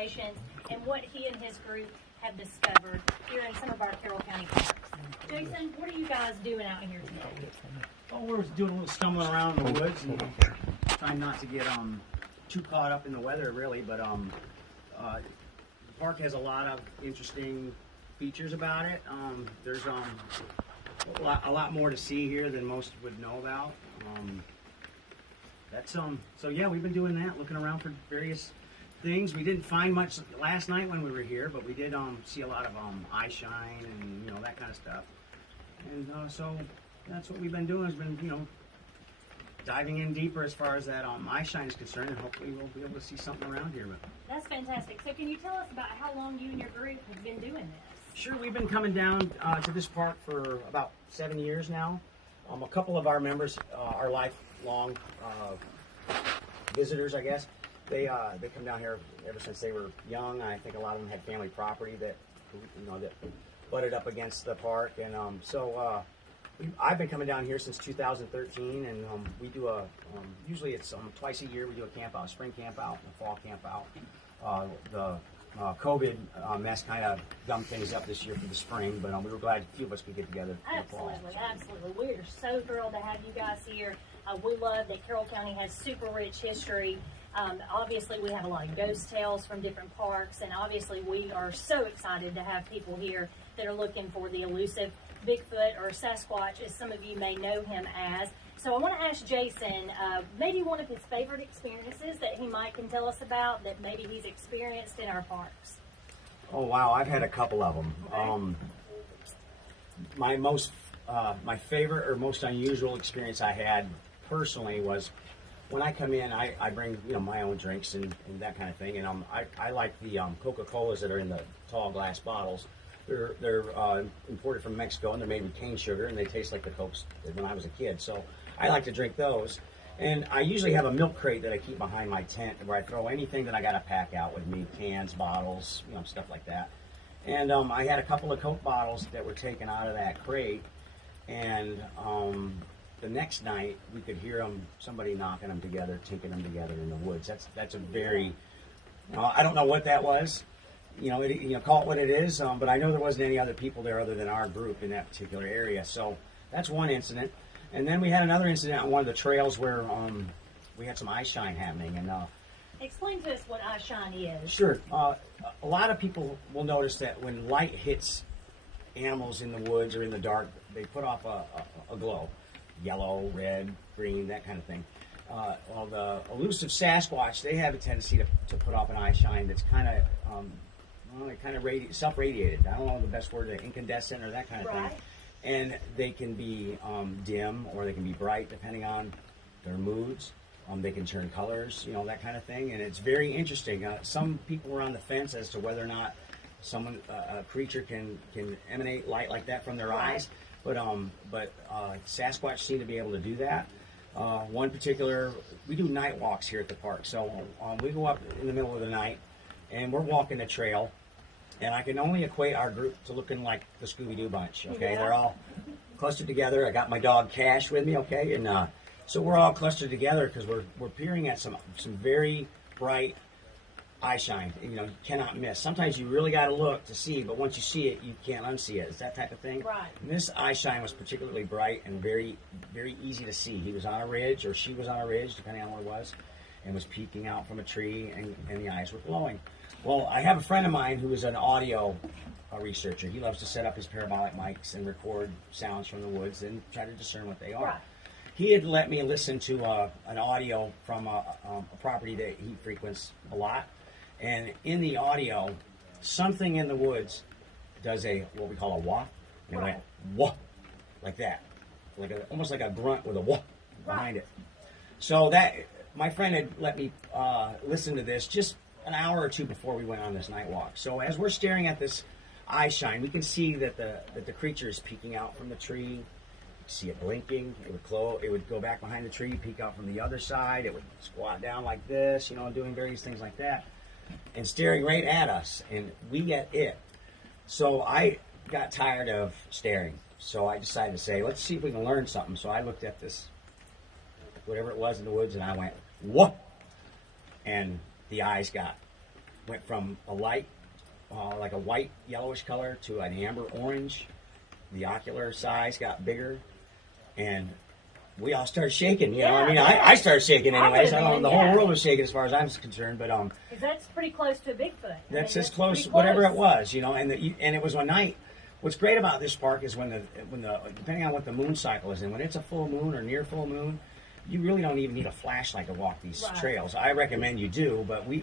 recommendations and what he and his group have discovered here in some of our Carroll County parks. Jason, what are you guys doing out here today? Oh, we're doing a little stumbling around in the woods and trying not to get too caught up in the weather, really. But the park has a lot of interesting features about it. There's a lot more to see here than most would know about. So yeah, we've been doing that, looking around for various things. We didn't find much last night when we were here, but we did see a lot of eye shine and that kind of stuff. And so that's what we've been doing. Has been diving in deeper as far as that eye shine is concerned, and hopefully we'll be able to see something around here. But that's fantastic. So can you tell us about how long you and your group have been doing this? Sure, we've been coming down to this park for about 7 years now. A couple of our members are lifelong visitors, I guess. They come down here ever since they were young. I think a lot of them had family property that that butted up against the park, and I've been coming down here since 2013, and we do usually it's twice a year. We do a camp out, spring camp out, and a fall camp out. The COVID mess kind of gummed things up this year for the spring, but we were glad a few of us could get together for the fall. Absolutely. We are so thrilled to have you guys here. We love that Carroll County has super rich history. Obviously, we have a lot of ghost tales from different parks, and obviously we are so excited to have people here that are looking for the elusive Bigfoot or Sasquatch, as some of you may know him as. So I want to ask Jason, maybe one of his favorite experiences that he can tell us about that maybe he's experienced in our parks. Oh wow, I've had a couple of them. Okay. My favorite or most unusual experience I had personally was when I come in. I bring my own drinks and that kind of thing, and I like the Coca-Colas that are in the tall glass bottles. They're imported from Mexico, and they're made with cane sugar, and they taste like the Cokes when I was a kid. So I like to drink those. And I usually have a milk crate that I keep behind my tent where I throw anything that I got to pack out with me, cans, bottles, stuff like that. And I had a couple of Coke bottles that were taken out of that crate, and the next night we could hear somebody knocking them together, tinking them together in the woods. That's a very, I don't know what that was. Call it what it is, but I know there wasn't any other people there other than our group in that particular area. So that's one incident. And then we had another incident on one of the trails where we had some eye shine happening. And explain to us what eye shine is. Sure. A lot of people will notice that when light hits animals in the woods or in the dark, they put off a glow. Yellow, red, green, that kind of thing. Well, the elusive Sasquatch, they have a tendency to put off an eye shine that's kind of self-radiated. I don't know the best word, incandescent or that kind of thing. And they can be dim or they can be bright depending on their moods. They can turn colors, that kind of thing. And it's very interesting. Some people were on the fence as to whether or not a creature can emanate light like that from their eyes. But Sasquatch seem to be able to do that. One particular, we do night walks here at the park. So we go up in the middle of the night, and we're walking the trail, and I can only equate our group to looking like the Scooby-Doo bunch, okay? Yeah. They're all clustered together. I got my dog Cash with me, okay? And so we're all clustered together because we're peering at some very bright eye shine. You cannot miss. Sometimes you really got to look to see, but once you see it, you can't unsee it. It's that type of thing. Right. And this eye shine was particularly bright and very, very easy to see. He was on a ridge, or she was on a ridge, depending on what it was, and was peeking out from a tree, and the eyes were glowing. Well, I have a friend of mine who is an audio researcher. He loves to set up his parabolic mics and record sounds from the woods and try to discern what they are. Right. He had let me listen to an audio from a property that he frequents a lot. And in the audio, something in the woods does what we call a wah. And it went wah, like that, almost like a grunt with a wah behind it. So that my friend had let me listen to this just an hour or two before we went on this night walk. So as we're staring at this eye shine, we can see that the creature is peeking out from the tree. You can see it blinking. It would go back behind the tree, peek out from the other side. It would squat down like this, doing various things like that, and staring right at us, and we get it. So I got tired of staring, so I decided to say, let's see if we can learn something. So I looked at this, whatever it was in the woods, and I went, whoa, and the eyes got went from a light, like a white yellowish color to an amber orange. The ocular size got bigger, and we all started shaking. You know, I mean, I started shaking anyways. The whole world was shaking as far as I'm concerned. But 'cause that's pretty close to a Bigfoot. that's I mean, as close, pretty whatever close. it was. You know, and it was one night. What's great about this park is when the depending on what the moon cycle is in, when it's a full moon or near full moon, you really don't even need a flashlight to walk these Right. trails. I recommend you do, but we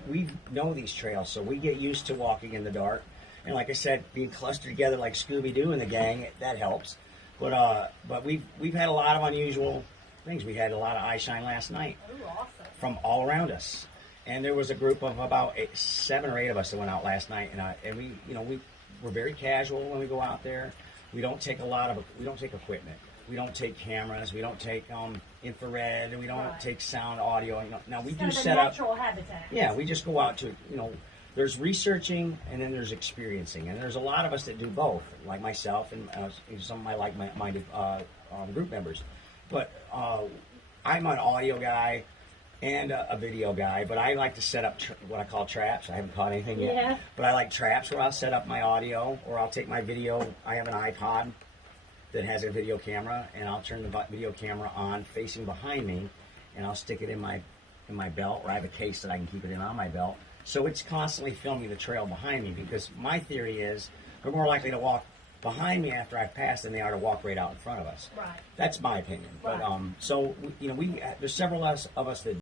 know these trails, so we get used to walking in the dark. And like I said, being clustered together like Scooby Doo and the gang, that helps. But we've had a lot of unusual things. We had a lot of eye shine last night Ooh, awesome. from all around us, and there was a group of about 7 or 8 of us that went out last night, and we're very casual when we go out there. We don't take equipment. We don't take cameras. We don't take infrared, and we don't Right. take sound, audio. You know, now we It's do kind of a set up. natural habitat. Yeah, we just go out to, there's researching and then there's experiencing. And there's a lot of us that do both, like myself and some of my like-minded group members. But I'm an audio guy and a video guy, but I like to set up what I call traps. I haven't caught anything yet. Yeah. But I like traps where I'll set up my audio or I'll take my video. I have an iPod that has a video camera, and I'll turn the video camera on facing behind me, and I'll stick it in my belt, or I have a case that I can keep it in on my belt. So it's constantly filming the trail behind me, because my theory is they're more likely to walk behind me after I've passed than they are to walk right out in front of us. Right. That's my opinion. Right. But so there's several of us that